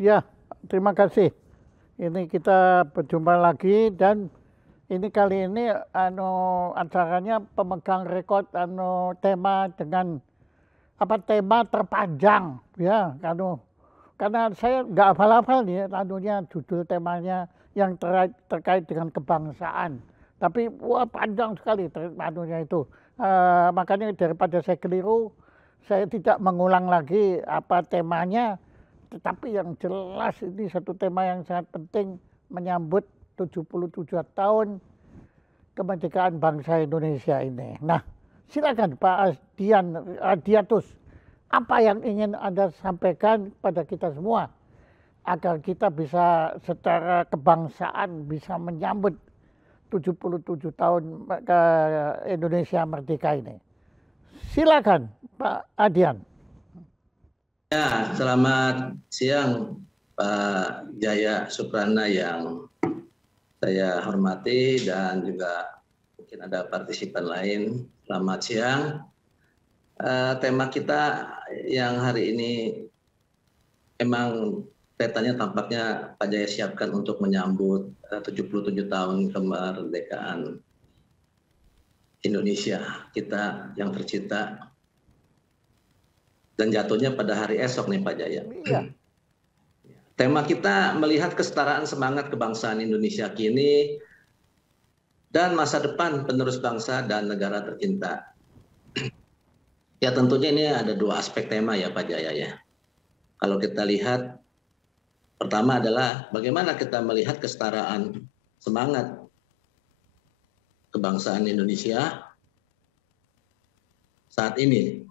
Ya, terima kasih. Ini kita berjumpa lagi dan ini kali ini acaranya pemegang rekor tema dengan tema terpanjang ya karena saya nggak hafal-hafal nih judul temanya yang terkait dengan kebangsaan. Tapi wah panjang sekali itu. Makanya daripada saya keliru, saya tidak mengulang lagi apa temanya, tetapi yang jelas ini satu tema yang sangat penting menyambut 77 tahun kemerdekaan bangsa Indonesia ini. Nah, silakan Pak Adiatus, apa yang ingin Anda sampaikan pada kita semua agar kita bisa secara kebangsaan bisa menyambut 77 tahun ke Indonesia merdeka ini. Silakan Pak Adian. Ya, selamat siang Pak Jaya Suprana yang saya hormati dan juga mungkin ada partisipan lain. Selamat siang. Tema kita yang hari ini memang petanya tampaknya Pak Jaya siapkan untuk menyambut 77 tahun kemerdekaan Indonesia kita yang tercipta dan jatuhnya pada hari esok nih Pak Jaya. Iya. Tema kita melihat kesetaraan semangat kebangsaan Indonesia kini dan masa depan penerus bangsa dan negara tercinta. Ya tentunya ini ada dua aspek tema ya Pak Jaya ya. Kalau kita lihat, pertama adalah bagaimana kita melihat kesetaraan semangat kebangsaan Indonesia saat ini.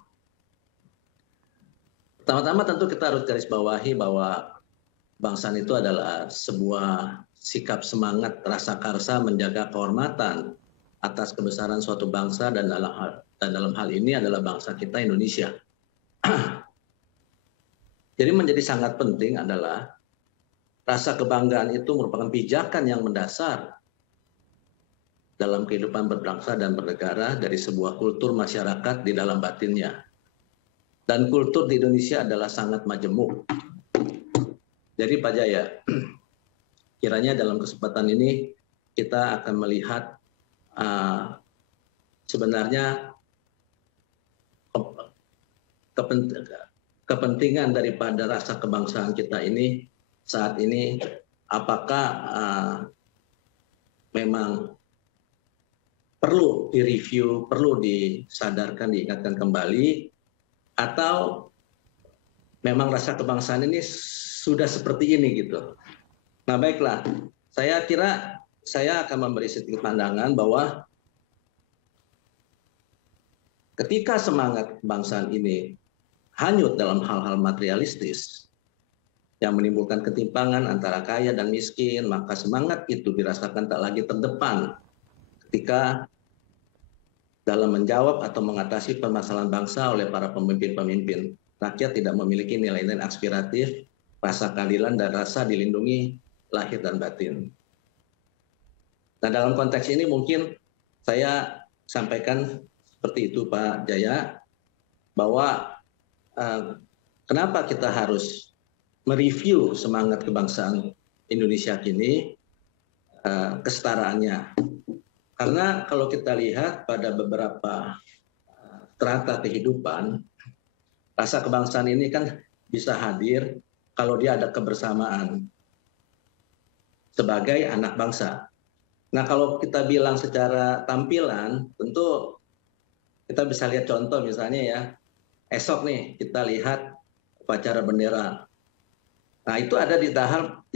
Pertama-tama tentu kita harus garis bawahi bahwa kebangsaan itu adalah sebuah sikap semangat rasa karsa menjaga kehormatan atas kebesaran suatu bangsa dan dalam hal ini adalah bangsa kita Indonesia. Jadi menjadi sangat penting adalah rasa kebanggaan itu merupakan pijakan yang mendasar dalam kehidupan berbangsa dan bernegara dari sebuah kultur masyarakat di dalam batinnya. Dan kultur di Indonesia adalah sangat majemuk. Jadi Pak Jaya, kiranya dalam kesempatan ini kita akan melihat sebenarnya kepentingan daripada rasa kebangsaan kita ini saat ini, apakah memang perlu direview, perlu disadarkan, diingatkan kembali, atau memang rasa kebangsaan ini sudah seperti ini gitu. Nah baiklah, saya kira saya akan memberi sedikit pandangan bahwa ketika semangat kebangsaan ini hanyut dalam hal-hal materialistis yang menimbulkan ketimpangan antara kaya dan miskin, maka semangat itu dirasakan tak lagi terdepan ketika dalam menjawab atau mengatasi permasalahan bangsa oleh para pemimpin-pemimpin. Rakyat tidak memiliki nilai-nilai aspiratif, rasa keadilan dan rasa dilindungi lahir dan batin. Nah dalam konteks ini mungkin saya sampaikan seperti itu Pak Jaya, bahwa kenapa kita harus mereview semangat kebangsaan Indonesia kini, kesetaraannya. Karena kalau kita lihat pada beberapa strata kehidupan, rasa kebangsaan ini kan bisa hadir kalau dia ada kebersamaan sebagai anak bangsa. Nah kalau kita bilang secara tampilan, tentu kita bisa lihat contoh misalnya ya, esok nih kita lihat upacara bendera. Nah itu ada di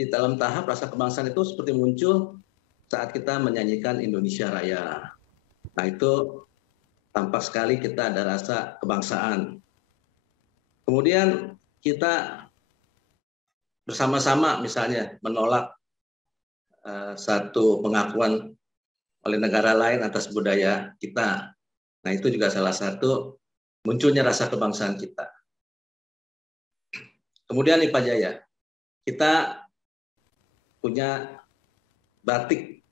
dalam tahap rasa kebangsaan itu seperti muncul saat kita menyanyikan Indonesia Raya. Nah itu tampak sekali kita ada rasa kebangsaan. Kemudian kita bersama-sama misalnya menolak satu pengakuan oleh negara lain atas budaya kita. Nah itu juga salah satu munculnya rasa kebangsaan kita. Kemudian nih Pak Jaya, kita punya batik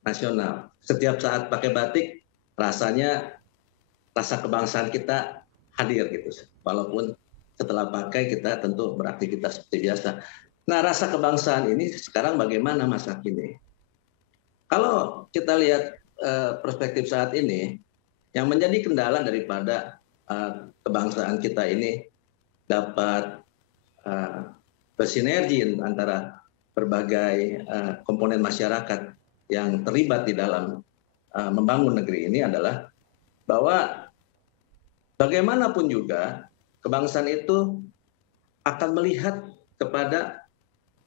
nasional. Setiap saat pakai batik, rasanya rasa kebangsaan kita hadir gitu. Walaupun setelah pakai kita tentu beraktivitas seperti biasa. Nah, rasa kebangsaan ini sekarang bagaimana masa kini? Kalau kita lihat perspektif saat ini, yang menjadi kendala daripada kebangsaan kita ini dapat bersinergi antara berbagai komponen masyarakat yang terlibat di dalam membangun negeri ini adalah bahwa bagaimanapun juga kebangsaan itu akan melihat kepada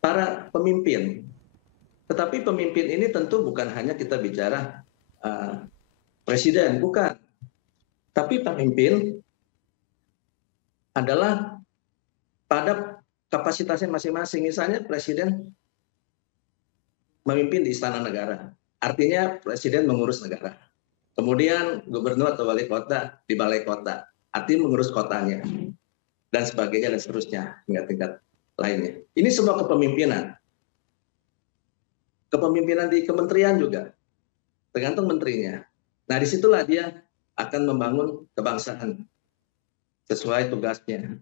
para pemimpin. Tetapi pemimpin ini tentu bukan hanya kita bicara presiden, bukan. Tapi pemimpin adalah pada kapasitasnya masing-masing. Misalnya presiden memimpin di istana negara. Artinya presiden mengurus negara. Kemudian gubernur atau wali kota di balai kota. Artinya mengurus kotanya. Dan sebagainya dan seterusnya. Tingkat-tingkat lainnya. Ini semua kepemimpinan. Kepemimpinan di kementerian juga. Tergantung menterinya. Nah, disitulah dia akan membangun kebangsaan sesuai tugasnya.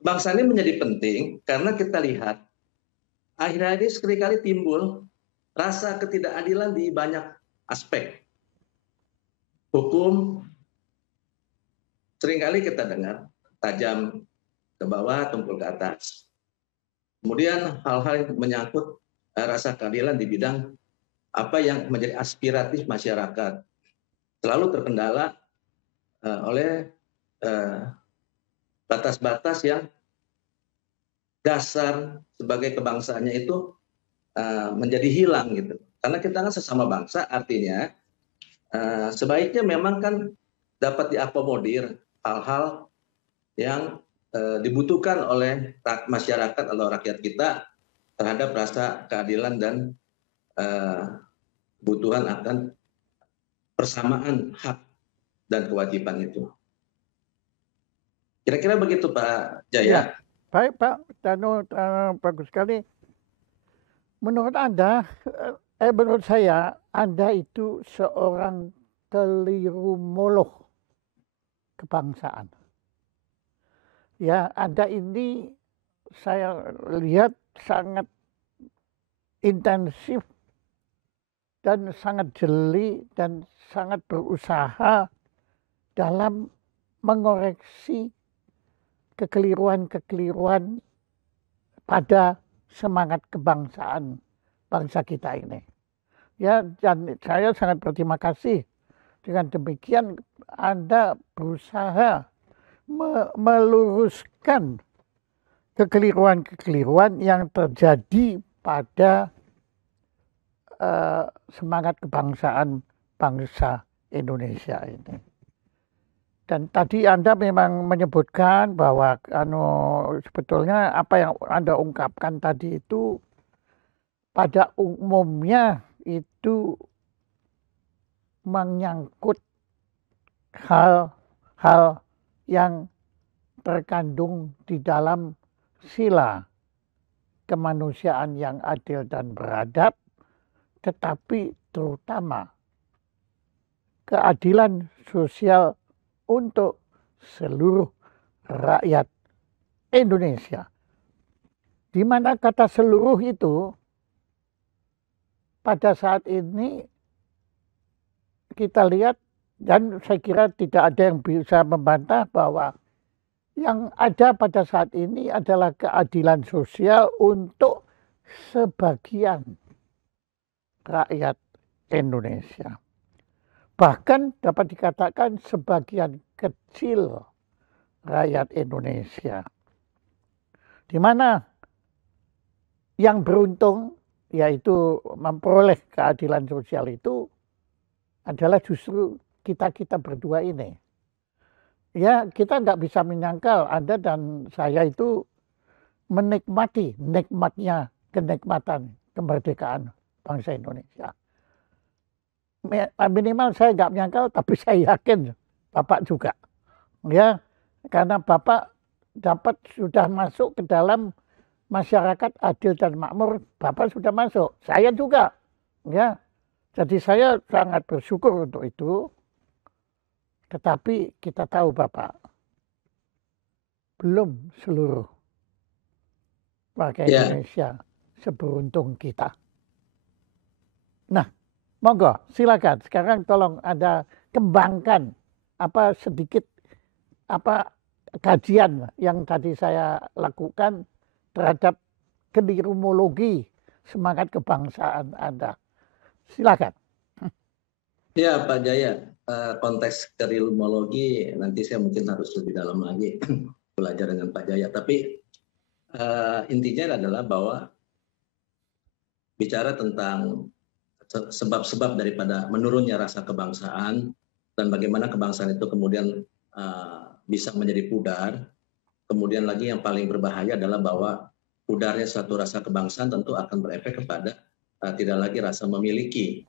Kebangsaan ini menjadi penting karena kita lihat akhir-akhir ini seringkali timbul rasa ketidakadilan di banyak aspek. Hukum seringkali kita dengar tajam ke bawah, tumpul ke atas. Kemudian hal-hal yang menyangkut rasa keadilan di bidang apa yang menjadi aspiratif masyarakat selalu terkendala oleh batas-batas yang dasar sebagai kebangsaannya itu menjadi hilang gitu. Karena kita kan sesama bangsa, artinya sebaiknya memang kan dapat diakomodir hal-hal yang dibutuhkan oleh masyarakat atau rakyat kita terhadap rasa keadilan dan kebutuhan akan persamaan hak dan kewajiban itu. Kira-kira begitu Pak Jaya. Ya, baik Pak Danu, bagus sekali. Menurut Anda, menurut saya, Anda itu seorang kelirumoloh kebangsaan. Ya, Anda ini saya lihat sangat intensif dan sangat jeli dan sangat berusaha dalam mengoreksi kekeliruan-kekeliruan pada semangat kebangsaan bangsa kita ini. Ya, dan saya sangat berterima kasih. Dengan demikian Anda berusaha meluruskan kekeliruan-kekeliruan yang terjadi pada semangat kebangsaan bangsa Indonesia ini. Dan tadi Anda memang menyebutkan bahwa sebetulnya apa yang Anda ungkapkan tadi itu pada umumnya itu menyangkut hal-hal yang terkandung di dalam sila kemanusiaan yang adil dan beradab, tetapi terutama keadilan sosial untuk seluruh rakyat Indonesia. Di mana kata seluruh itu pada saat ini kita lihat, dan saya kira tidak ada yang bisa membantah bahwa yang ada pada saat ini adalah keadilan sosial untuk sebagian rakyat Indonesia. Bahkan dapat dikatakan sebagian kecil rakyat Indonesia. Di mana yang beruntung yaitu memperoleh keadilan sosial itu adalah justru kita-kita berdua ini. Ya, kita nggak bisa menyangkal Anda dan saya itu menikmati nikmatnya kenikmatan kemerdekaan bangsa Indonesia. Minimal saya nggak menyangkal, tapi saya yakin Bapak juga. Ya, karena Bapak dapat sudah masuk ke dalam masyarakat adil dan makmur, Bapak sudah masuk. Saya juga. Ya, jadi saya sangat bersyukur untuk itu. Tetapi kita tahu Bapak, belum seluruh warga Ya, Indonesia seberuntung kita. Nah, monggo silakan. Sekarang tolong Anda kembangkan apa sedikit apa kajian yang tadi saya lakukan terhadap kelirumologi semangat kebangsaan Anda. Silakan. ya Pak Jaya, konteks kerilmologi nanti saya mungkin harus lebih dalam lagi belajar dengan Pak Jaya. Tapi intinya adalah bahwa bicara tentang sebab-sebab daripada menurunnya rasa kebangsaan dan bagaimana kebangsaan itu kemudian bisa menjadi pudar. Kemudian lagi yang paling berbahaya adalah bahwa pudarnya suatu rasa kebangsaan tentu akan berefek kepada tidak lagi rasa memiliki.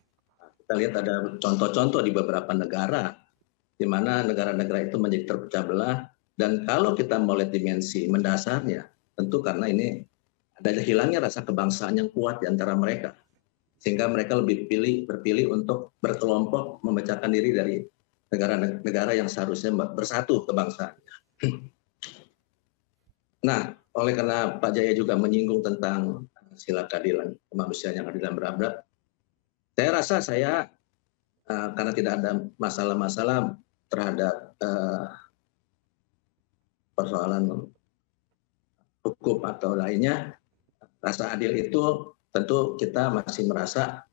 Kita lihat ada contoh-contoh di beberapa negara di mana negara-negara itu menjadi terpecah belah, dan kalau kita mau lihat dimensi mendasarnya, tentu karena ini ada hilangnya rasa kebangsaan yang kuat di antara mereka, sehingga mereka lebih berpilih untuk berkelompok memecahkan diri dari negara-negara yang seharusnya bersatu kebangsaannya. Nah, oleh karena Pak Jaya juga menyinggung tentang sila keadilan kemanusiaan yang adil dan beradab, saya rasa karena tidak ada masalah-masalah terhadap persoalan hukum atau lainnya, rasa adil itu tentu kita masih merasa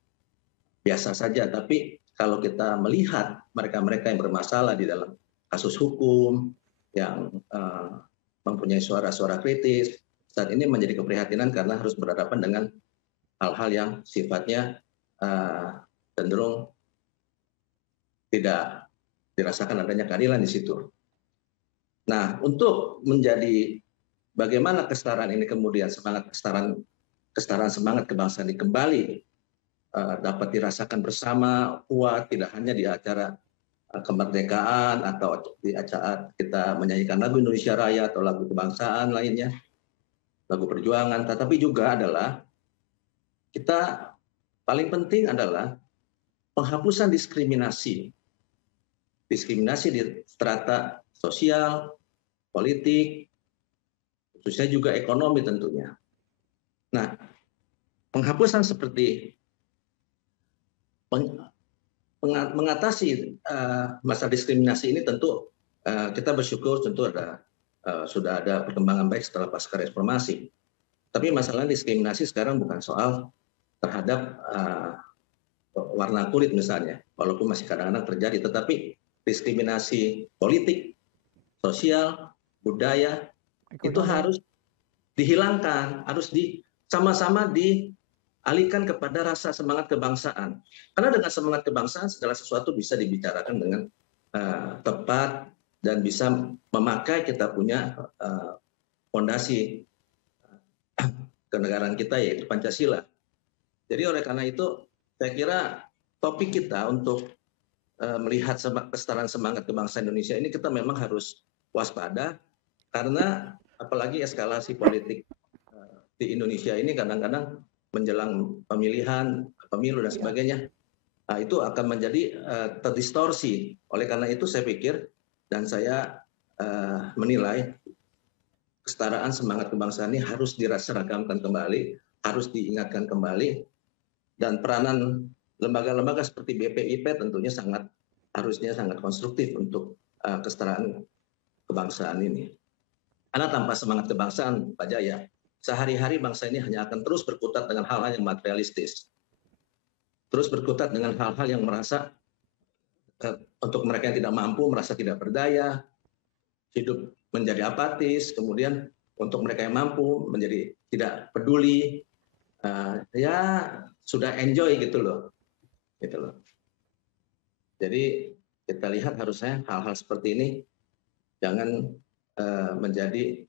biasa saja. Tapi kalau kita melihat mereka-mereka yang bermasalah di dalam kasus hukum, yang mempunyai suara-suara kritis, saat ini menjadi keprihatinan karena harus berhadapan dengan hal-hal yang sifatnya cenderung tidak dirasakan adanya keadilan di situ. Nah, untuk menjadi bagaimana kesetaraan ini kemudian kesetaraan semangat kebangsaan ini kembali dapat dirasakan bersama kuat, tidak hanya di acara kemerdekaan atau di acara kita menyanyikan lagu Indonesia Raya atau lagu kebangsaan lainnya, lagu perjuangan, tetapi juga adalah kita paling penting adalah penghapusan diskriminasi di strata sosial, politik, khususnya juga ekonomi tentunya. Nah, penghapusan seperti mengatasi masalah diskriminasi ini tentu kita bersyukur tentu sudah ada perkembangan baik setelah pasca reformasi. Tapi masalah diskriminasi sekarang bukan soal terhadap warna kulit misalnya, walaupun masih kadang-kadang terjadi, tetapi diskriminasi politik, sosial, budaya, itu harus dihilangkan, harus sama-sama dialihkan kepada rasa semangat kebangsaan. Karena dengan semangat kebangsaan segala sesuatu bisa dibicarakan dengan tepat dan bisa memakai kita punya fondasi kenegaraan kita, yaitu Pancasila. Jadi oleh karena itu saya kira topik kita untuk melihat kesetaraan semangat kebangsaan Indonesia ini kita memang harus waspada, karena apalagi eskalasi politik di Indonesia ini kadang-kadang menjelang pemilu dan sebagainya, itu akan menjadi terdistorsi. Oleh karena itu saya pikir dan saya menilai kesetaraan semangat kebangsaan ini harus diraseragamkan kembali, harus diingatkan kembali, dan peranan lembaga-lembaga seperti BPIP tentunya harusnya sangat konstruktif untuk kesetaraan kebangsaan ini. Karena tanpa semangat kebangsaan, Pak Jaya, sehari-hari bangsa ini hanya akan terus berkutat dengan hal-hal yang materialistis. Terus berkutat dengan hal-hal yang merasa untuk mereka yang tidak mampu, merasa tidak berdaya, hidup menjadi apatis, kemudian untuk mereka yang mampu menjadi tidak peduli, ya sudah enjoy gitu loh. Jadi kita lihat harusnya hal-hal seperti ini jangan menjadi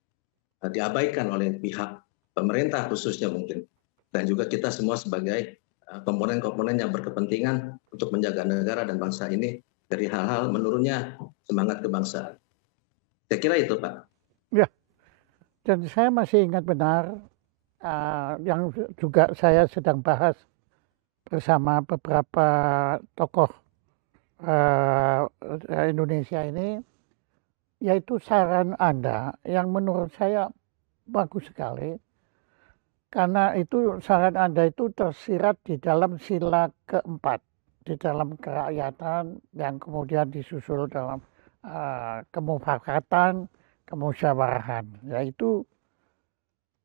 diabaikan oleh pihak pemerintah khususnya mungkin, dan juga kita semua sebagai komponen-komponen yang berkepentingan untuk menjaga negara dan bangsa ini dari hal-hal menurunnya semangat kebangsaan. Saya kira itu, Pak. Ya, dan saya masih ingat benar yang juga saya sedang bahas bersama beberapa tokoh Indonesia ini, yaitu saran Anda yang menurut saya bagus sekali, Karena itu syarat Anda itu tersirat di dalam sila keempat, di dalam kerakyatan yang kemudian disusul dalam kemufakatan, kemusyawarahan, yaitu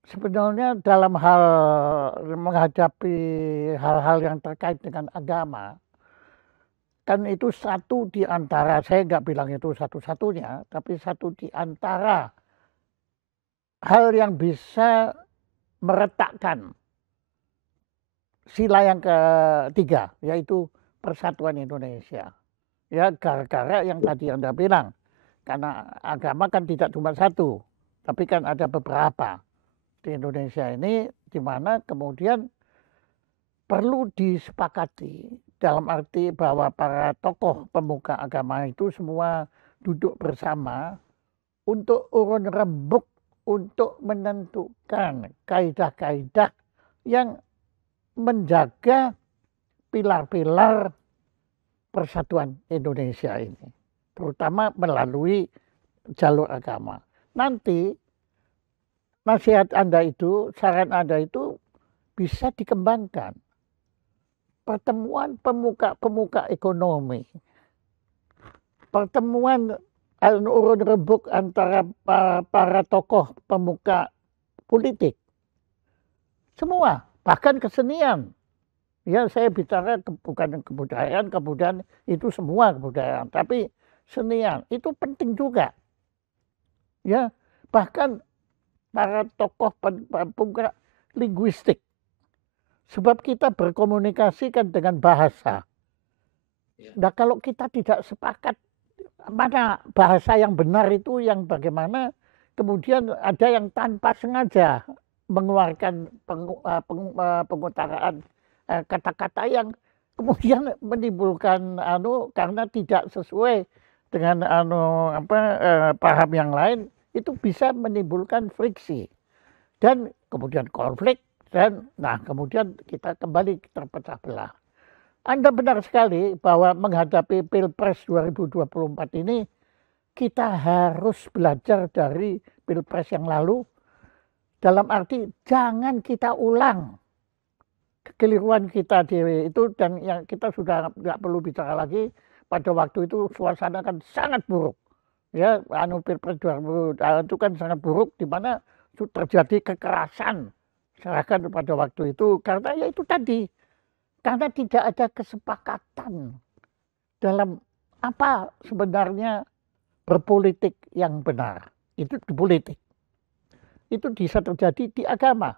sebenarnya dalam hal menghadapi hal-hal yang terkait dengan agama, kan itu satu di antara, saya nggak bilang itu satu-satunya, tapi satu di antara hal yang bisa meretakkan sila yang ketiga, yaitu persatuan Indonesia. Ya, gara-gara yang tadi Anda bilang, karena agama kan tidak cuma satu, tapi kan ada beberapa di Indonesia ini, di mana kemudian perlu disepakati dalam arti bahwa para tokoh pemuka agama itu semua duduk bersama untuk urun rembuk untuk menentukan kaidah-kaidah yang menjaga pilar-pilar persatuan Indonesia ini, terutama melalui jalur agama. Nanti nasihat Anda itu, saran Anda itu bisa dikembangkan. Pertemuan pemuka-pemuka ekonomi, pertemuan urun rembuk antara para tokoh pemuka politik, semua, bahkan kesenian. Ya, saya bicara bukan kebudayaan, kemudian itu semua kebudayaan, tapi senian itu penting juga. Ya, bahkan para tokoh pemuka linguistik. Sebab kita berkomunikasi kan dengan bahasa. Nah, kalau kita tidak sepakat mana bahasa yang benar itu yang bagaimana, kemudian ada yang tanpa sengaja mengeluarkan pengutaraan kata-kata yang kemudian menimbulkan karena tidak sesuai dengan paham yang lain, itu bisa menimbulkan friksi dan kemudian konflik dan kemudian kita kembali terpecah belah. Anda benar sekali bahwa menghadapi Pilpres 2024 ini kita harus belajar dari Pilpres yang lalu, dalam arti jangan kita ulang kekeliruan kita itu, dan yang kita sudah nggak perlu bicara lagi. Pada waktu itu suasana kan sangat buruk. Ya, Pilpres 2000 itu kan sangat buruk, di mana terjadi kekerasan serahkan pada waktu itu karena ya itu tadi, karena tidak ada kesepakatan dalam apa sebenarnya berpolitik yang benar. Itu di politik. Itu bisa terjadi di agama.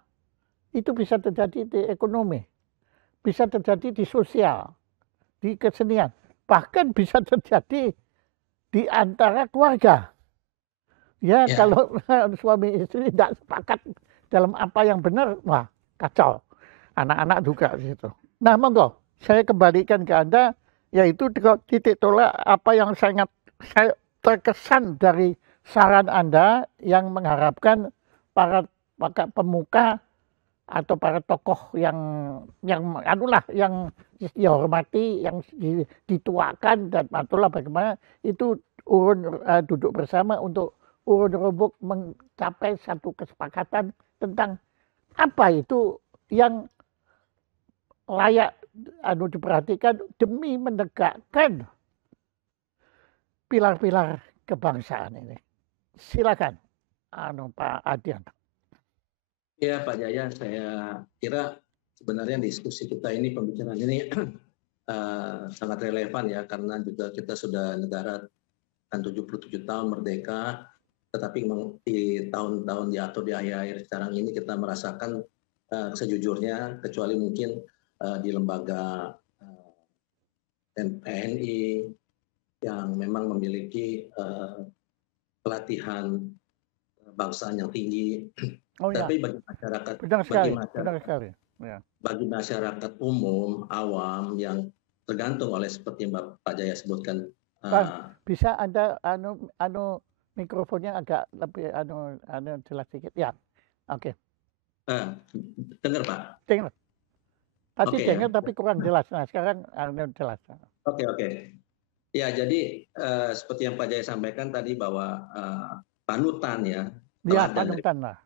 Itu bisa terjadi di ekonomi. Bisa terjadi di sosial, di kesenian. Bahkan bisa terjadi di antara keluarga. Ya, kalau suami istri tidak sepakat dalam apa yang benar, wah kacau. Anak-anak juga di situ. Nah, monggo saya kembalikan ke Anda, yaitu titik tolak apa yang saya terkesan dari saran Anda yang mengharapkan para pemuka atau para tokoh yang dihormati, yang dituakan, dan itulah bagaimana itu duduk bersama untuk urun rembuk mencapai satu kesepakatan tentang apa itu yang layak diperhatikan demi menegakkan pilar-pilar kebangsaan ini. Silakan, Pak Adian. Ya, Pak Jaya, saya kira sebenarnya diskusi kita ini, pembicaraan ini sangat relevan ya, karena juga kita sudah negara kan 77 tahun merdeka, tetapi di tahun-tahun atau di akhir-akhir sekarang ini kita merasakan sejujurnya, kecuali mungkin di lembaga TNI yang memang memiliki pelatihan kebangsaan yang tinggi. Tapi bagi masyarakat, bagi masyarakat umum awam yang tergantung oleh seperti yang Pak Jaya sebutkan. Bisa Anda mikrofonnya agak lebih jelas sedikit ya. Oke. Dengar Pak? Dengar. Tadi dengar tapi kurang jelas. Nah, sekarang jelas. Oke. Ya, jadi seperti yang Pak Jaya sampaikan tadi bahwa panutan ya. Ya, panutan lah.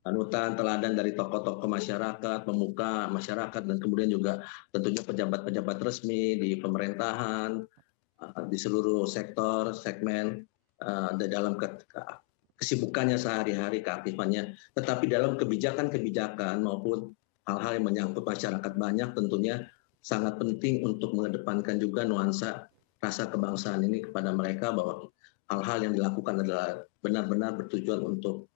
panutan teladan dari tokoh-tokoh masyarakat, pemuka masyarakat, dan kemudian juga tentunya pejabat-pejabat resmi di pemerintahan, di seluruh sektor, segmen, di dalam kesibukannya sehari-hari, keaktifannya. Tetapi dalam kebijakan-kebijakan maupun hal-hal yang menyangkut masyarakat banyak, tentunya sangat penting untuk mengedepankan juga nuansa rasa kebangsaan ini kepada mereka, bahwa hal-hal yang dilakukan adalah benar-benar bertujuan untuk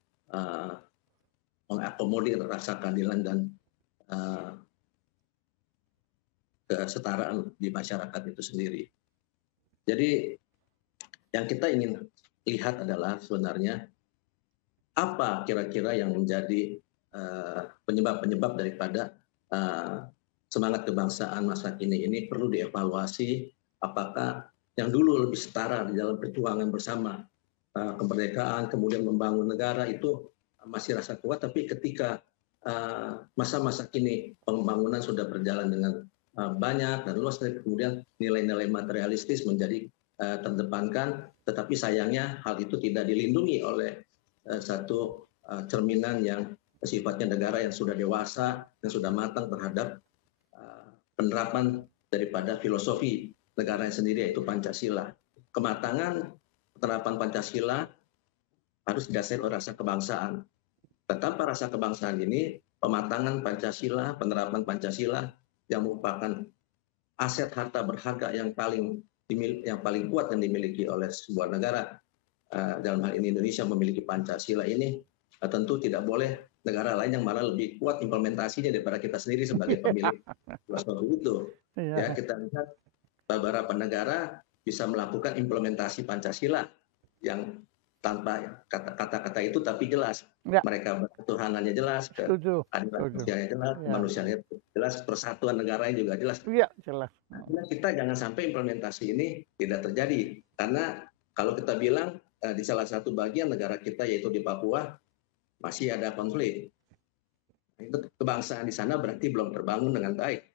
mengakomodir rasa keadilan dan kesetaraan di masyarakat itu sendiri. Jadi yang kita ingin lihat adalah sebenarnya apa kira-kira yang menjadi penyebab-penyebab daripada semangat kebangsaan masa kini ini perlu dievaluasi, apakah yang dulu lebih setara di dalam perjuangan bersama kemerdekaan, kemudian membangun negara itu masih rasa kuat, tapi ketika masa-masa kini pembangunan sudah berjalan dengan banyak dan luas, kemudian nilai-nilai materialistis menjadi terdepankan, tetapi sayangnya hal itu tidak dilindungi oleh satu cerminan yang sifatnya negara yang sudah dewasa, yang sudah matang terhadap penerapan daripada filosofi negara yang sendiri, yaitu Pancasila. Kematangan penerapan Pancasila harus didasari oleh rasa kebangsaan. Tanpa rasa kebangsaan ini, pematangan Pancasila, penerapan Pancasila yang merupakan aset harta berharga yang paling kuat yang dimiliki oleh sebuah negara, dalam hal ini Indonesia memiliki Pancasila ini, tentu tidak boleh negara lain yang malah lebih kuat implementasinya daripada kita sendiri sebagai pemilik filosofi itu. Ya, kita lihat beberapa negara bisa melakukan implementasi Pancasila yang tanpa kata-kata itu, tapi jelas mereka berketuhanannya jelas, keadilan sosialnya jelas, kemanusiaannya jelas, persatuan negaranya juga jelas. Iya, jelas. Nah, kita jangan sampai implementasi ini tidak terjadi, karena kalau kita bilang di salah satu bagian negara kita, yaitu di Papua, masih ada konflik. Itu kebangsaan di sana berarti belum terbangun dengan baik.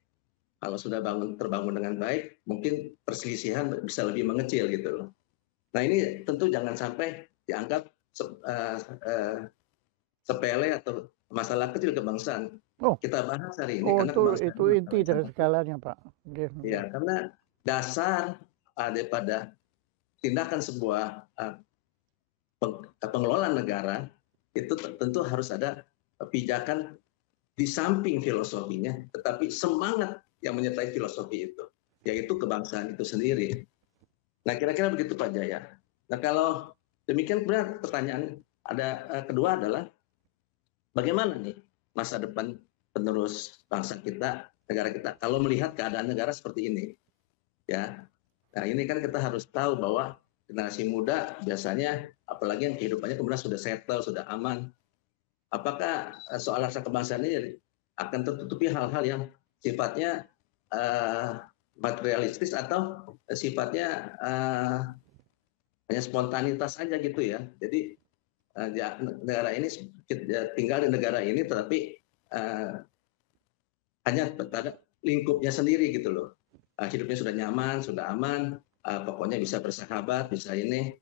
Kalau sudah terbangun dengan baik, mungkin perselisihan bisa lebih mengecil gitu loh. Nah, ini tentu jangan sampai dianggap sepele atau masalah kecil kebangsaan. Kita bahas hari ini karena itu inti dari segalanya, Pak. Ya, karena dasar daripada tindakan sebuah pengelolaan negara itu tentu harus ada pijakan di samping filosofinya, tetapi semangat yang menyertai filosofi itu, yaitu kebangsaan itu sendiri. Nah, kira-kira begitu Pak Jaya. Nah, kalau demikian, benar pertanyaan kedua adalah bagaimana nih masa depan penerus bangsa kita, negara kita, kalau melihat keadaan negara seperti ini, ya. Nah, ini kan kita harus tahu bahwa generasi muda biasanya, apalagi yang kehidupannya kemudian sudah settle, sudah aman, apakah soal rasa kebangsaan ini akan tertutupi hal-hal yang sifatnya materialistis atau sifatnya hanya spontanitas saja gitu ya. Jadi negara ini tinggal di negara ini, tetapi hanya pada lingkupnya sendiri gitu loh. Hidupnya sudah nyaman, sudah aman, pokoknya bisa bersahabat, bisa ini,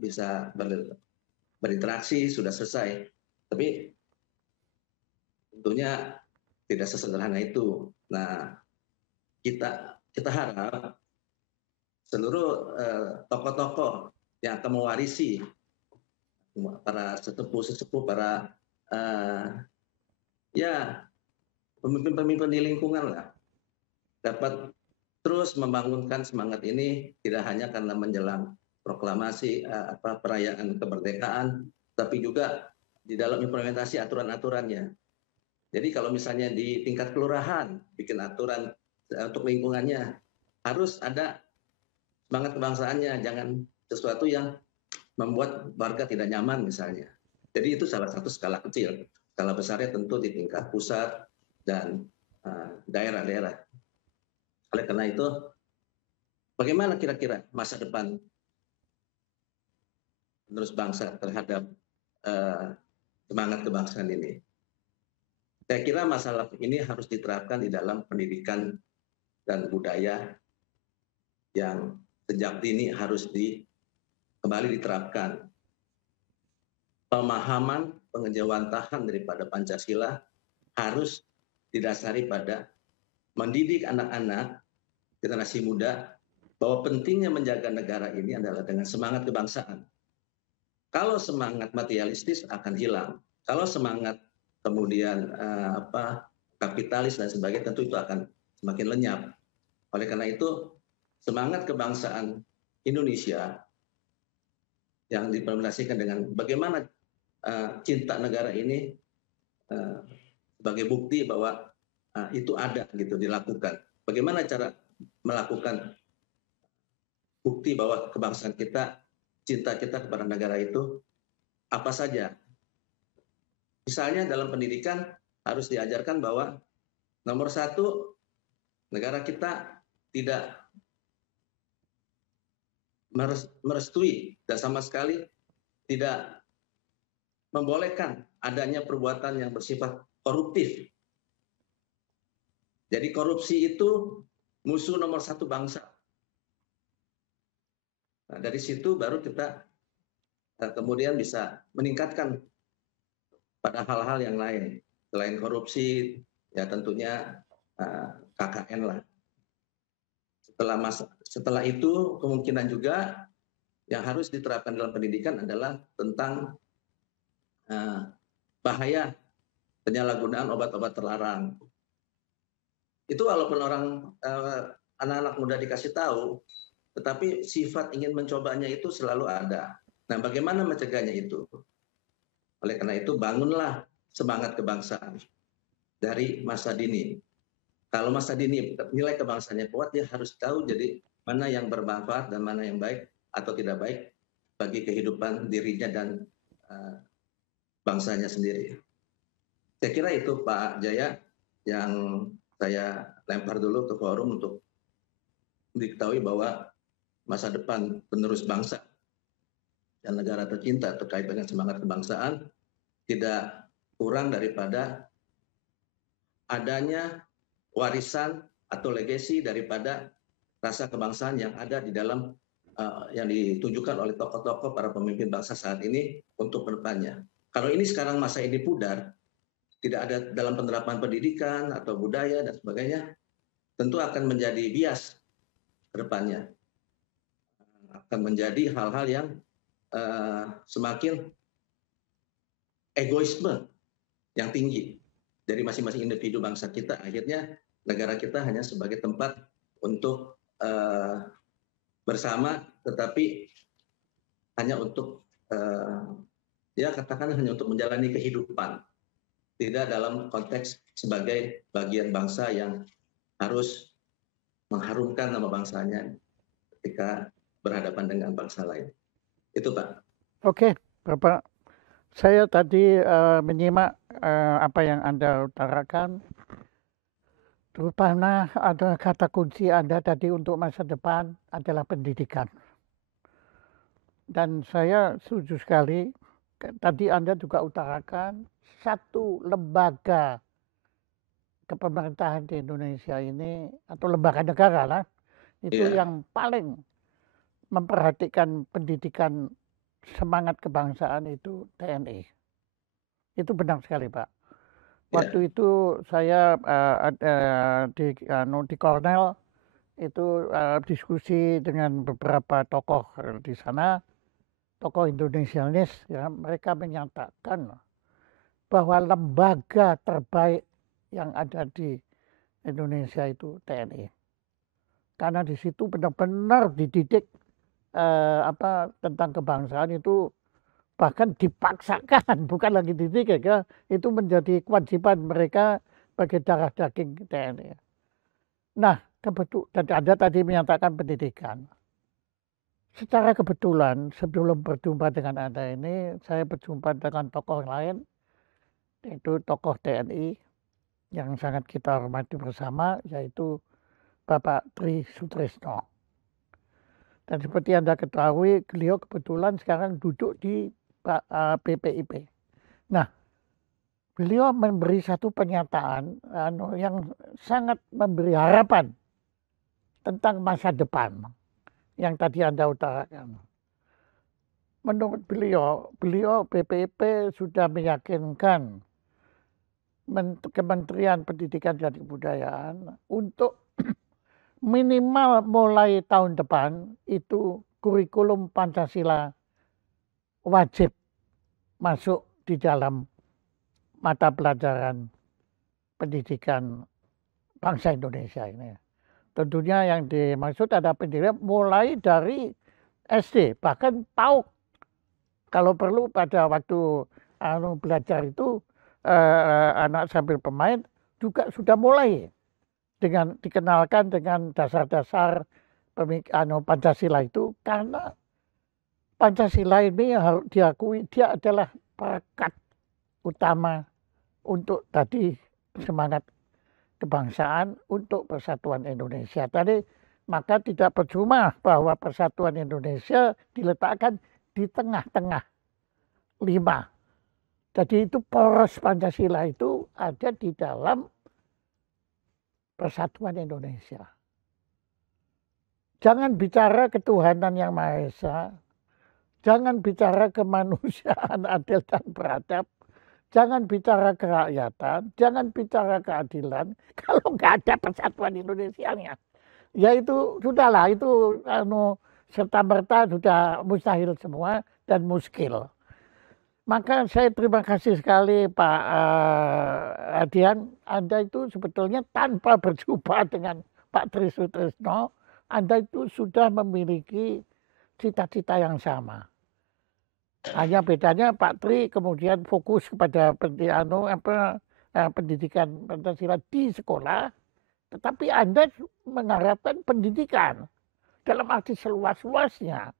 bisa berinteraksi, sudah selesai. Tapi tentunya tidak sesederhana itu. Nah, kita harap seluruh tokoh-tokoh yang akan mewarisi, para sesepuh, para ya pemimpin-pemimpin di lingkungan lah, dapat terus membangunkan semangat ini, tidak hanya karena menjelang proklamasi perayaan kemerdekaan, tapi juga di dalam implementasi aturan-aturannya. Jadi kalau misalnya di tingkat kelurahan bikin aturan untuk lingkungannya, harus ada semangat kebangsaannya, jangan sesuatu yang membuat warga tidak nyaman misalnya. Jadi itu salah satu skala kecil. Skala besarnya tentu di tingkat pusat dan daerah-daerah. Oleh karena itu, bagaimana kira-kira masa depan penerus bangsa terhadap semangat kebangsaan ini? Saya kira masalah ini harus diterapkan di dalam pendidikan dan budaya yang sejak dini harus kembali diterapkan. pemahaman pengejawantahan daripada Pancasila harus didasari pada mendidik anak-anak, generasi muda, bahwa pentingnya menjaga negara ini adalah dengan semangat kebangsaan. Kalau semangat materialistis akan hilang. Kalau semangat kemudian kapitalis dan sebagainya, tentu itu akan semakin lenyap. Oleh karena itu, semangat kebangsaan Indonesia yang diimplementasikan dengan bagaimana cinta negara ini sebagai bukti bahwa itu ada gitu dilakukan. Bagaimana cara melakukan bukti bahwa kebangsaan kita, cinta kita kepada negara itu apa saja? Misalnya dalam pendidikan harus diajarkan bahwa nomor satu, negara kita tidak merestui dan sama sekali tidak membolehkan adanya perbuatan yang bersifat koruptif. Jadi korupsi itu musuh nomor satu bangsa. Nah, dari situ baru kita kemudian bisa meningkatkan pada hal-hal yang lain. Selain korupsi, ya tentunya KKN lah. Setelah itu kemungkinan juga yang harus diterapkan dalam pendidikan adalah tentang bahaya penyalahgunaan obat-obat terlarang. Itu walaupun anak-anak muda dikasih tahu, tetapi sifat ingin mencobanya itu selalu ada. Nah, bagaimana mencegahnya itu? Oleh karena itu, bangunlah semangat kebangsaan dari masa dini. Kalau masa dini nilai kebangsaannya kuat, dia harus tahu jadi mana yang bermanfaat dan mana yang baik atau tidak baik bagi kehidupan dirinya dan bangsanya sendiri. Saya kira itu Pak Jaya yang saya lempar dulu ke forum untuk diketahui bahwa masa depan penerus bangsa dan negara tercinta terkait dengan semangat kebangsaan tidak kurang daripada adanya warisan atau legasi daripada rasa kebangsaan yang ada di dalam yang ditunjukkan oleh tokoh-tokoh para pemimpin bangsa saat ini untuk kedepannya. Kalau ini sekarang masa ini pudar, tidak ada dalam penerapan pendidikan atau budaya dan sebagainya, tentu akan menjadi bias kedepannya. Akan menjadi hal-hal yang semakin egoisme yang tinggi dari masing-masing individu bangsa kita. Akhirnya negara kita hanya sebagai tempat untuk bersama, tetapi hanya untuk ya katakan hanya untuk menjalani kehidupan, tidak dalam konteks sebagai bagian bangsa yang harus mengharumkan nama bangsanya ketika berhadapan dengan bangsa lain. Itu Pak. Oke, Bapak. Saya tadi menyimak apa yang Anda utarakan. Terutama ada kata kunci Anda tadi untuk masa depan adalah pendidikan. Dan saya setuju sekali. Tadi Anda juga utarakan satu lembaga kepemerintahan di Indonesia ini atau lembaga negara lah itu yang paling memperhatikan pendidikan semangat kebangsaan itu TNI. Itu benar sekali Pak. Waktu itu saya di Cornell itu diskusi dengan beberapa tokoh di sana, tokoh Indonesianis, ya, mereka menyatakan bahwa lembaga terbaik yang ada di Indonesia itu TNI. Karena di situ benar-benar dididik tentang kebangsaan itu bahkan dipaksakan, bukan lagi dididik ya, itu menjadi kewajiban mereka bagi darah daging TNI. Nah, dan Anda tadi menyatakan pendidikan. Secara kebetulan sebelum berjumpa dengan Anda ini, saya berjumpa dengan tokoh lain, yaitu tokoh TNI yang sangat kita hormati bersama, yaitu Bapak Tri Sutrisno. Dan seperti Anda ketahui, beliau kebetulan sekarang duduk di BPIP. Nah, beliau memberi satu pernyataan yang sangat memberi harapan tentang masa depan yang tadi Anda utarakan. menurut beliau BPIP sudah meyakinkan Kementerian Pendidikan dan Kebudayaan untuk minimal mulai tahun depan itu kurikulum Pancasila wajib masuk di dalam mata pelajaran pendidikan bangsa Indonesia ini. Tentunya yang dimaksud ada pendidikan mulai dari SD, bahkan PAUD. Kalau perlu pada waktu belajar itu anak sambil bermain juga sudah mulai dengan dikenalkan dengan dasar-dasar Pancasila itu, karena Pancasila ini harus diakui dia adalah perekat utama untuk tadi semangat kebangsaan untuk persatuan Indonesia. Tadi maka tidak percuma bahwa persatuan Indonesia diletakkan di tengah-tengah 5. Jadi itu poros Pancasila itu ada di dalam persatuan Indonesia. Jangan bicara ketuhanan yang Maha Esa, jangan bicara kemanusiaan adil dan beradab, jangan bicara kerakyatan, jangan bicara keadilan kalau nggak ada persatuan Indonesianya. Ya itu sudahlah, itu serta merta sudah mustahil semua dan muskil. Maka saya terima kasih sekali Pak Adian, Anda itu sebetulnya tanpa berjumpa dengan Pak Tri Sutrisno, Anda itu sudah memiliki cita-cita yang sama. Hanya bedanya Pak Tri kemudian fokus kepada pendidikan Pancasila di sekolah, tetapi Anda mengharapkan pendidikan dalam arti seluas-luasnya.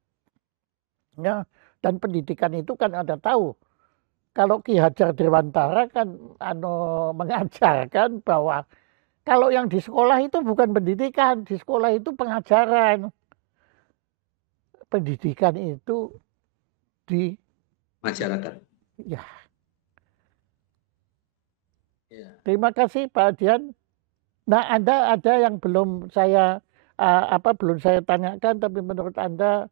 Ya, dan pendidikan itu kan Anda tahu, kalau Ki Hajar Dewantara kan mengajarkan bahwa kalau yang di sekolah itu bukan pendidikan, di sekolah itu pengajaran. Pendidikan itu di masyarakat. Ya. Ya. Terima kasih Pak Adian. Nah, Anda ada yang belum saya tanyakan, tapi menurut Anda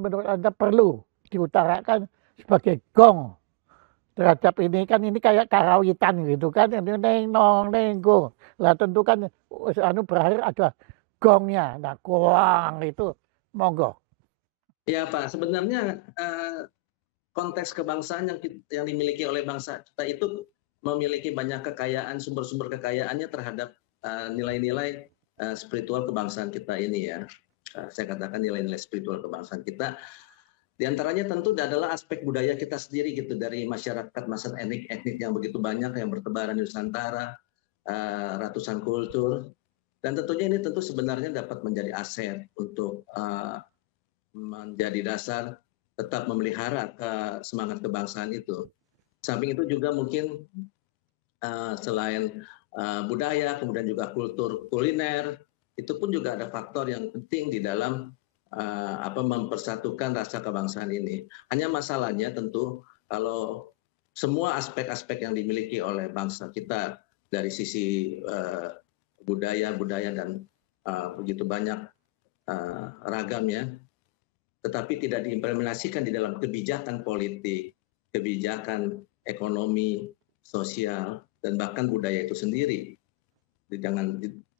menurut Anda perlu diutarakan sebagai gong terhadap ini, kan ini kayak karawitan gitu kan, ini neng nong neng go. Lah tentu kan berakhir ada gongnya. Nah, gong itu monggo. Ya Pak, sebenarnya konteks kebangsaan yang dimiliki oleh bangsa kita itu memiliki banyak kekayaan, sumber-sumber kekayaannya terhadap nilai-nilai spiritual kebangsaan kita ini ya. Saya katakan nilai-nilai spiritual kebangsaan kita. Di antaranya tentu adalah aspek budaya kita sendiri gitu, dari masyarakat masa etnik yang begitu banyak yang bertebaran di Nusantara, ratusan kultur, dan tentunya ini tentu sebenarnya dapat menjadi aset untuk menjadi dasar tetap memelihara semangat kebangsaan itu. Samping itu juga mungkin selain budaya, kemudian juga kultur kuliner, itu pun juga ada faktor yang penting di dalam mempersatukan rasa kebangsaan ini. Hanya masalahnya tentu kalau semua aspek-aspek yang dimiliki oleh bangsa kita dari sisi budaya dan begitu banyak ragamnya, tetapi tidak diimplementasikan di dalam kebijakan politik, kebijakan ekonomi, sosial, dan bahkan budaya itu sendiri.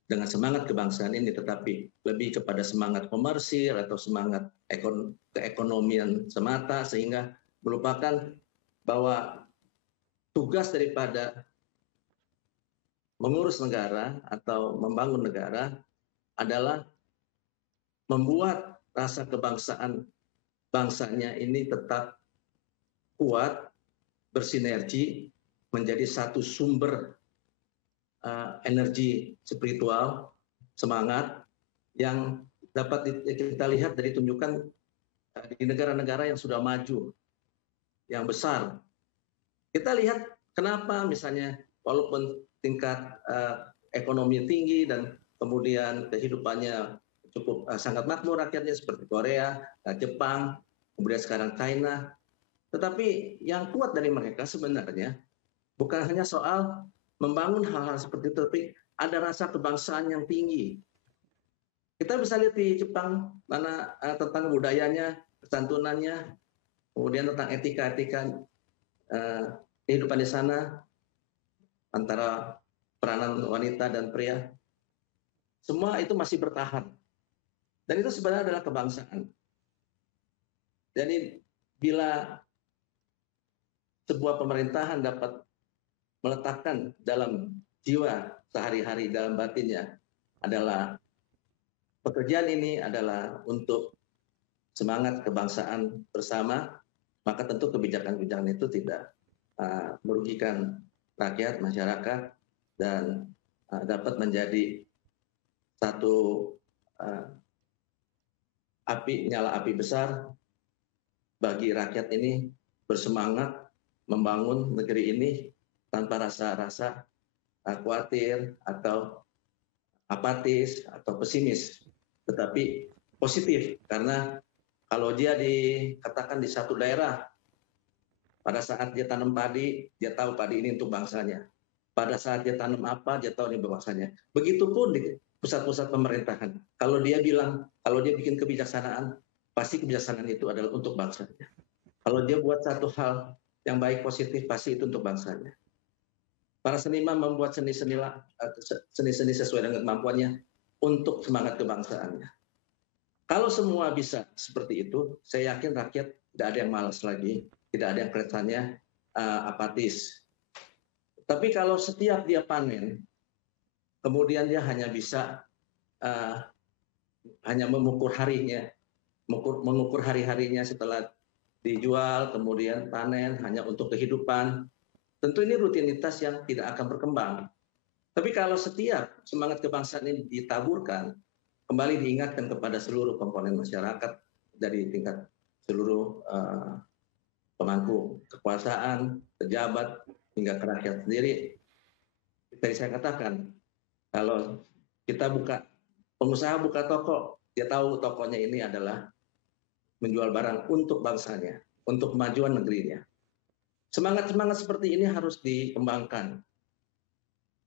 Dengan semangat kebangsaan ini, tetapi lebih kepada semangat komersil atau semangat keekonomian semata, sehingga melupakan bahwa tugas daripada mengurus negara atau membangun negara adalah membuat rasa kebangsaan bangsanya ini tetap kuat, bersinergi, menjadi satu sumber energi spiritual, semangat yang dapat kita lihat dari tunjukkan di negara-negara yang sudah maju, yang besar. Kita lihat kenapa misalnya walaupun tingkat ekonomi tinggi dan kemudian kehidupannya cukup sangat makmur rakyatnya seperti Korea, Jepang, kemudian sekarang China, tetapi yang kuat dari mereka sebenarnya bukan hanya soal membangun hal-hal seperti itu, tapi ada rasa kebangsaan yang tinggi. Kita bisa lihat di Jepang mana tentang budayanya, kesantunannya, kemudian tentang etika-etika kehidupan di sana antara peranan wanita dan pria. Semua itu masih bertahan. Dan itu sebenarnya adalah kebangsaan. Jadi bila sebuah pemerintahan dapat meletakkan dalam jiwa sehari-hari, dalam batinnya adalah pekerjaan ini adalah untuk semangat kebangsaan bersama, maka tentu kebijakan-kebijakan itu tidak merugikan rakyat, masyarakat, dan dapat menjadi satu nyala api besar bagi rakyat ini bersemangat membangun negeri ini tanpa rasa-rasa khawatir atau apatis atau pesimis, tetapi positif, karena kalau dia dikatakan di satu daerah, pada saat dia tanam padi, dia tahu padi ini untuk bangsanya. Pada saat dia tanam apa, dia tahu ini untuk bangsanya. Begitupun di pusat-pusat pemerintahan. Kalau dia bilang, kalau dia bikin kebijaksanaan, pasti kebijaksanaan itu adalah untuk bangsanya. Kalau dia buat satu hal yang baik, positif, pasti itu untuk bangsanya. Para seniman membuat seni-seni sesuai dengan kemampuannya untuk semangat kebangsaannya. Kalau semua bisa seperti itu, saya yakin rakyat tidak ada yang malas lagi, tidak ada yang kelihatannya apatis. Tapi kalau setiap dia panen, kemudian dia hanya bisa hanya mengukur harinya, mengukur hari-harinya setelah dijual, kemudian panen hanya untuk kehidupan. Tentu ini rutinitas yang tidak akan berkembang. Tapi kalau setiap semangat kebangsaan ini ditaburkan, kembali diingatkan kepada seluruh komponen masyarakat dari tingkat seluruh pemangku kekuasaan, pejabat, hingga ke rakyat sendiri. Tadi saya katakan, kalau kita pengusaha buka toko, dia tahu tokonya ini adalah menjual barang untuk bangsanya, untuk kemajuan negerinya. Semangat-semangat seperti ini harus dikembangkan.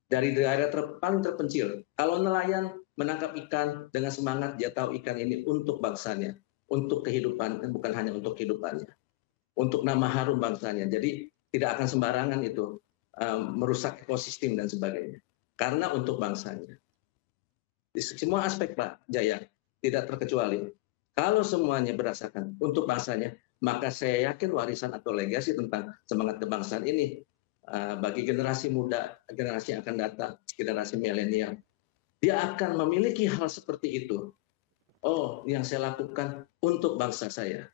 Dari daerah paling terpencil, kalau nelayan menangkap ikan dengan semangat, dia tahu ikan ini untuk bangsanya, untuk kehidupan, bukan hanya untuk kehidupannya, untuk nama harum bangsanya. Jadi tidak akan sembarangan itu merusak ekosistem dan sebagainya, karena untuk bangsanya. Di semua aspek, Pak Jaya, tidak terkecuali. Kalau semuanya berdasarkan untuk bangsanya, maka saya yakin warisan atau legasi tentang semangat kebangsaan ini bagi generasi muda, generasi yang akan datang, generasi milenial, dia akan memiliki hal seperti itu. Oh, yang saya lakukan untuk bangsa saya,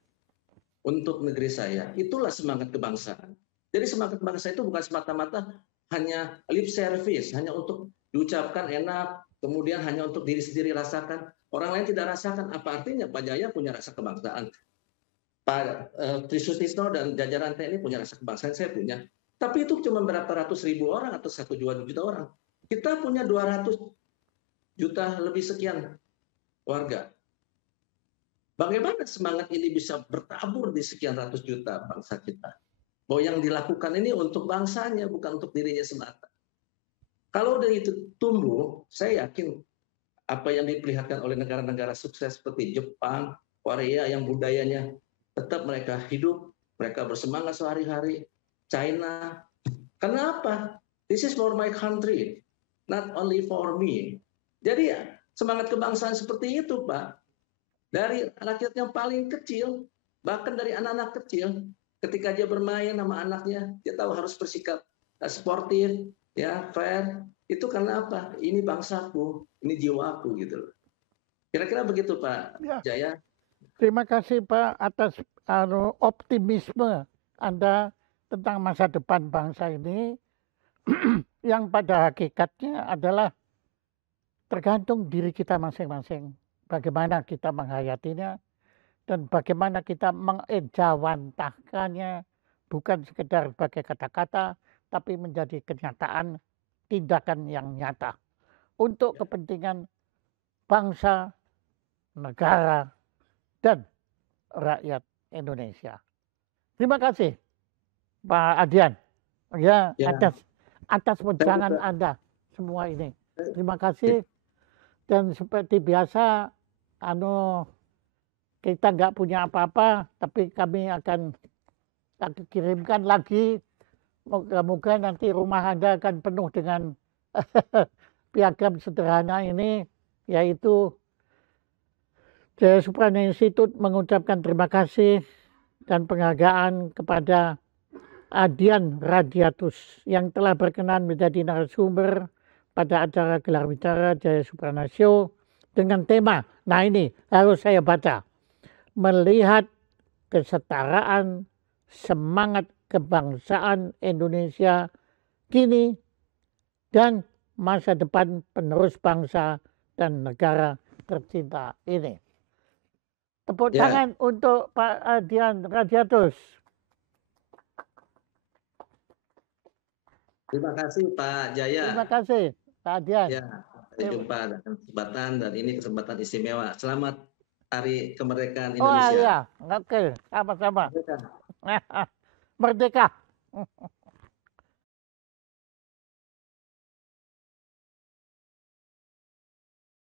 untuk negeri saya. Itulah semangat kebangsaan. Jadi semangat kebangsaan itu bukan semata-mata hanya lip service, hanya untuk diucapkan enak, kemudian hanya untuk diri sendiri rasakan. Orang lain tidak rasakan. Apa artinya Pak Jaya punya rasa kebangsaan? Pak Trisutisno dan jajaran TNI punya rasa kebangsaan, saya punya. Tapi itu cuma berapa ratus ribu orang atau 1,2 juta orang. Kita punya 200 juta lebih sekian warga. Bagaimana semangat ini bisa bertabur di sekian ratus juta bangsa kita? Bahwa yang dilakukan ini untuk bangsanya, bukan untuk dirinya semata. Kalau dari itu tumbuh, saya yakin apa yang diperlihatkan oleh negara-negara sukses seperti Jepang, Korea yang budayanya tetap mereka hidup, mereka bersemangat sehari-hari. China, kenapa? This is for my country, not only for me. Jadi semangat kebangsaan seperti itu, Pak. Dari rakyat yang paling kecil, bahkan dari anak-anak kecil, ketika dia bermain sama anaknya, dia tahu harus bersikap sportif, ya, fair. Itu karena apa? Ini bangsaku, ini jiwaku gitu loh. Kira-kira begitu, Pak Jaya. Terima kasih Pak atas optimisme Anda tentang masa depan bangsa ini yang pada hakikatnya adalah tergantung diri kita masing-masing. Bagaimana kita menghayatinya dan bagaimana kita mengejawantahkannya bukan sekedar sebagai kata-kata tapi menjadi kenyataan, tindakan yang nyata untuk kepentingan bangsa, negara, dan rakyat Indonesia. Terima kasih Pak Adian ya, atas wejangan Anda semua ini. Terima kasih. Dan seperti biasa, kita nggak punya apa-apa, tapi kami akan kirimkan lagi. Moga-moga nanti rumah Anda akan penuh dengan piagam sederhana ini, yaitu Jaya Suprana Institute mengucapkan terima kasih dan penghargaan kepada Adian Radiatus yang telah berkenan menjadi narasumber pada acara gelar bicara Jaya Suprana Show dengan tema, nah ini harus saya baca, melihat kesetaraan semangat kebangsaan Indonesia kini dan masa depan penerus bangsa dan negara tercinta ini. Tepuk tangan untuk Pak Adian Radiatus. Terima kasih Pak Jaya. Terima kasih Pak Adian. Ya, sampai jumpa dan kesempatan, dan ini kesempatan istimewa. Selamat Hari Kemerdekaan Indonesia. Oh iya, oke, sama-sama. Merdeka.